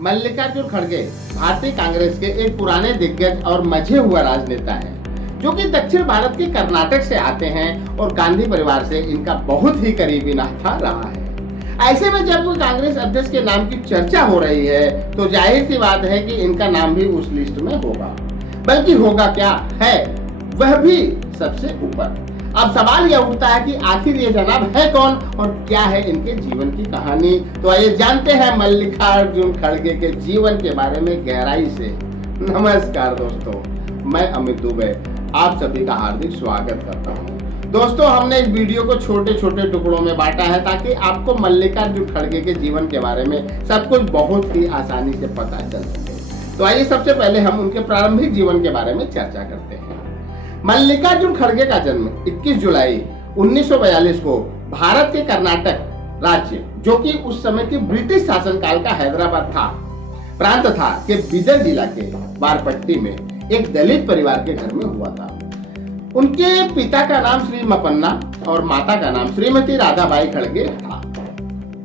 मल्लिकार्जुन खड़गे भारतीय कांग्रेस के एक पुराने दिग्गज और मझे हुआ राजनेता हैं, जो कि दक्षिण भारत के कर्नाटक से आते हैं और गांधी परिवार से इनका बहुत ही करीबी नाता रहा है। ऐसे में जब कांग्रेस अध्यक्ष के नाम की चर्चा हो रही है तो जाहिर सी बात है कि इनका नाम भी उस लिस्ट में होगा, बल्कि होगा क्या है वह भी सबसे ऊपर। अब सवाल यह उठता है कि आखिर ये जनाब है कौन और क्या है इनके जीवन की कहानी। तो आइए जानते हैं मल्लिकार्जुन खड़गे के जीवन के बारे में गहराई से। नमस्कार दोस्तों, मैं अमित दुबे आप सभी का हार्दिक स्वागत करता हूं। दोस्तों, हमने इस वीडियो को छोटे छोटे टुकड़ों में बांटा है ताकि आपको मल्लिकार्जुन खड़गे के जीवन के बारे में सब कुछ बहुत ही आसानी से पता चल सके। तो आइए सबसे पहले हम उनके प्रारंभिक जीवन के बारे में चर्चा करते हैं। मल्लिकार्जुन खड़गे का जन्म 21 जुलाई 1942 को भारत के कर्नाटक राज्य, जो कि उस समय के ब्रिटिश शासनकाल का हैदराबाद प्रांत था, के बीदर जिला के वारपट्टी में एक दलित परिवार के घर में हुआ था। उनके पिता का नाम श्री मपन्ना और माता का नाम श्रीमती राधाबाई खड़गे था।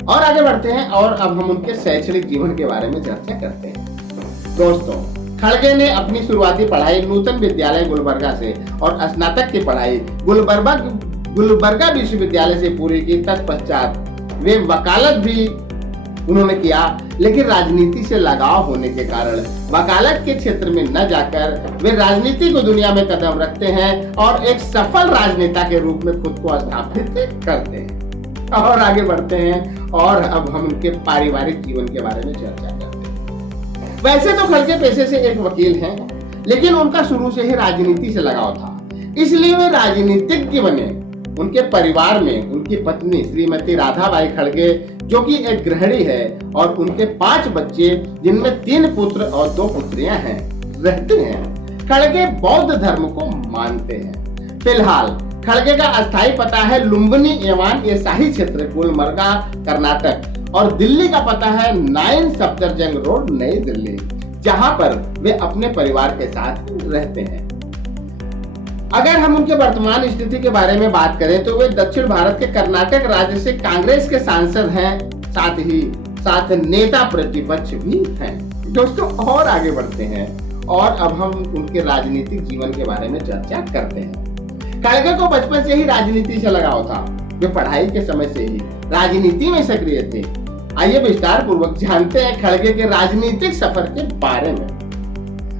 और आगे बढ़ते हैं और अब हम उनके शैक्षणिक जीवन के बारे में चर्चा करते हैं। दोस्तों, खड़गे ने अपनी शुरुआती पढ़ाई नूतन विद्यालय गुलबर्गा से और स्नातक की पढ़ाई गुलबर्गा विश्वविद्यालय से पूरी की। तत्पश्चात वे वकालत भी उन्होंने किया, लेकिन राजनीति से लगाव होने के कारण वकालत के क्षेत्र में न जाकर वे राजनीति को दुनिया में कदम रखते हैं और एक सफल राजनेता के रूप में खुद को स्थापित करते हैं। और आगे बढ़ते हैं और अब हम उनके पारिवारिक जीवन के बारे में चर्चा करते हैं। वैसे तो खड़गे पेशे से एक वकील हैं, लेकिन उनका शुरू से ही राजनीति से लगाव था, इसलिए वे राजनीतिज्ञ बने। उनके परिवार में उनकी पत्नी श्रीमती राधाबाई खड़गे, जो कि एक गृहिणी है, और उनके 5 बच्चे, जिनमें 3 पुत्र और 2 पुत्रियां हैं, रहते हैं। खड़गे बौद्ध धर्म को मानते हैं। फिलहाल खड़गे का अस्थायी पता है लुम्बिनी एवान ये शाही क्षेत्र गुलबर्गा कर्नाटक, और दिल्ली का पता है 9 सफदरजंग रोड नई दिल्ली, जहां पर वे अपने परिवार के साथ रहते हैं। अगर हम उनके वर्तमान स्थिति के बारे में बात करें तो वे दक्षिण भारत के कर्नाटक राज्य से कांग्रेस के सांसद हैं, साथ ही साथ नेता प्रतिपक्ष भी हैं। दोस्तों, और आगे बढ़ते हैं और अब हम उनके राजनीतिक जीवन के बारे में चर्चा करते हैं। खड़गे को बचपन से ही राजनीति से लगाव था। वे पढ़ाई के समय से ही राजनीति में सक्रिय थे। आइए विस्तार पूर्वक जानते हैं खड़गे के राजनीतिक सफर के बारे में।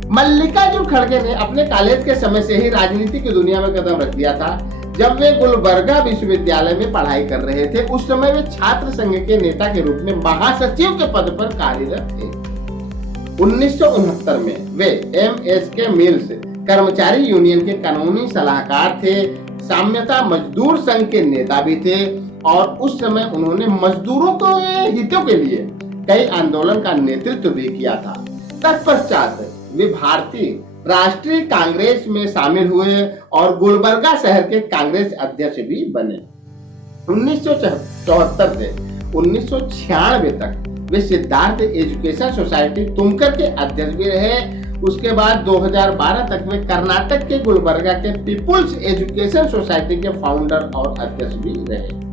मल्लिकार्जुन खड़गे ने अपने कॉलेज के समय से ही राजनीति की दुनिया में कदम रख दिया था। जब वे गुलबर्गा विश्वविद्यालय में पढ़ाई कर रहे थे, उस समय वे छात्र संघ के नेता के रूप में महासचिव के पद पर कार्यरत थे। 1969 में वे MSK मिल्स कर्मचारी यूनियन के कानूनी सलाहकार थे, साम्यता मजदूर संघ के नेता भी थे, और उस समय उन्होंने मजदूरों के हितों के लिए कई आंदोलन का नेतृत्व भी किया था। तत्पश्चात वे भारतीय राष्ट्रीय कांग्रेस में शामिल हुए और गुलबर्गा शहर के कांग्रेस अध्यक्ष भी बने। 1974 से 1996 तक वे सिद्धार्थ एजुकेशन सोसाइटी तुमकर के अध्यक्ष भी रहे। उसके बाद 2012 तक वे कर्नाटक के गुलबर्गा के पीपुल्स एजुकेशन सोसाइटी के फाउंडर और अध्यक्ष भी रहे।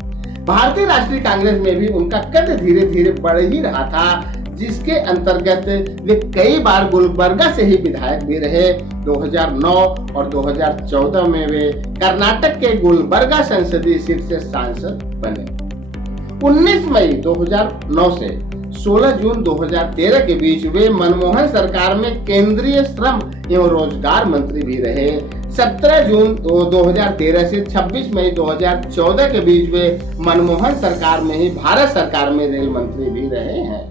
भारतीय राष्ट्रीय कांग्रेस में भी उनका कद धीरे धीरे बढ़ ही रहा था, जिसके अंतर्गत वे कई बार गुलबर्गा से ही विधायक भी रहे। 2009 और 2014 में वे कर्नाटक के गुलबर्गा संसदीय सीट से सांसद बने। 19 मई 2009 से 16 जून 2013 के बीच वे मनमोहन सरकार में केंद्रीय श्रम एवं रोजगार मंत्री भी रहे। 17 जून 2013 से 26 मई 2014 के बीच वे मनमोहन सरकार में ही भारत सरकार में रेल मंत्री भी रहे हैं।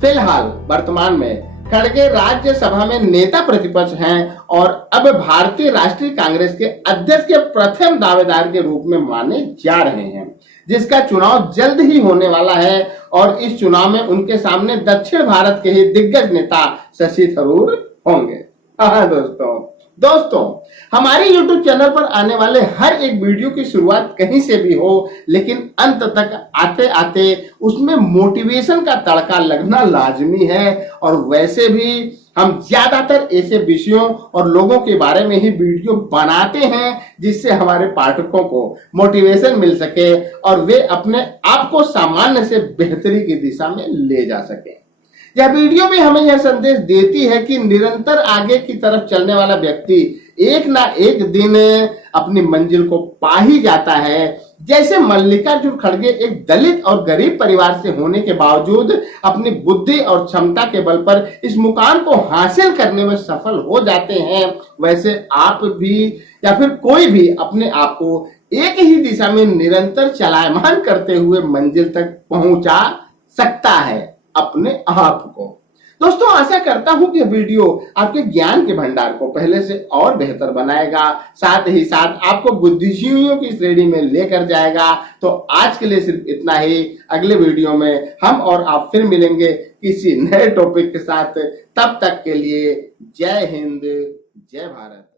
फिलहाल वर्तमान में खड़गे राज्यसभा में नेता प्रतिपक्ष हैं और अब भारतीय राष्ट्रीय कांग्रेस के अध्यक्ष के प्रथम दावेदार के रूप में माने जा रहे हैं, जिसका चुनाव जल्द ही होने वाला है। और इस चुनाव में उनके सामने दक्षिण भारत के ही दिग्गज नेता शशि थरूर होंगे। हाँ दोस्तों, हमारे YouTube चैनल पर आने वाले हर एक वीडियो की शुरुआत कहीं से भी हो, लेकिन अंत तक आते आते उसमें मोटिवेशन का तड़का लगना लाजमी है। और वैसे भी हम ज्यादातर ऐसे विषयों और लोगों के बारे में ही वीडियो बनाते हैं, जिससे हमारे पाठकों को मोटिवेशन मिल सके और वे अपने आप को सामान्य से बेहतरी की दिशा में ले जा सके। यह वीडियो भी हमें यह संदेश देती है कि निरंतर आगे की तरफ चलने वाला व्यक्ति एक ना एक दिन अपनी मंजिल को पा ही जाता है। जैसे मल्लिकार्जुन खड़गे एक दलित और गरीब परिवार से होने के बावजूद अपनी बुद्धि और क्षमता के बल पर इस मुकाम को हासिल करने में सफल हो जाते हैं, वैसे आप भी या फिर कोई भी अपने आप को एक ही दिशा में निरंतर चलायमान करते हुए मंजिल तक पहुंचा सकता है अपने आप को। दोस्तों, आशा करता हूं कि वीडियो आपके ज्ञान के भंडार को पहले से और बेहतर बनाएगा, साथ ही साथ आपको बुद्धिजीवियों की श्रेणी में लेकर जाएगा। तो आज के लिए सिर्फ इतना ही। अगले वीडियो में हम और आप फिर मिलेंगे किसी नए टॉपिक के साथ। तब तक के लिए जय हिंद, जय भारत।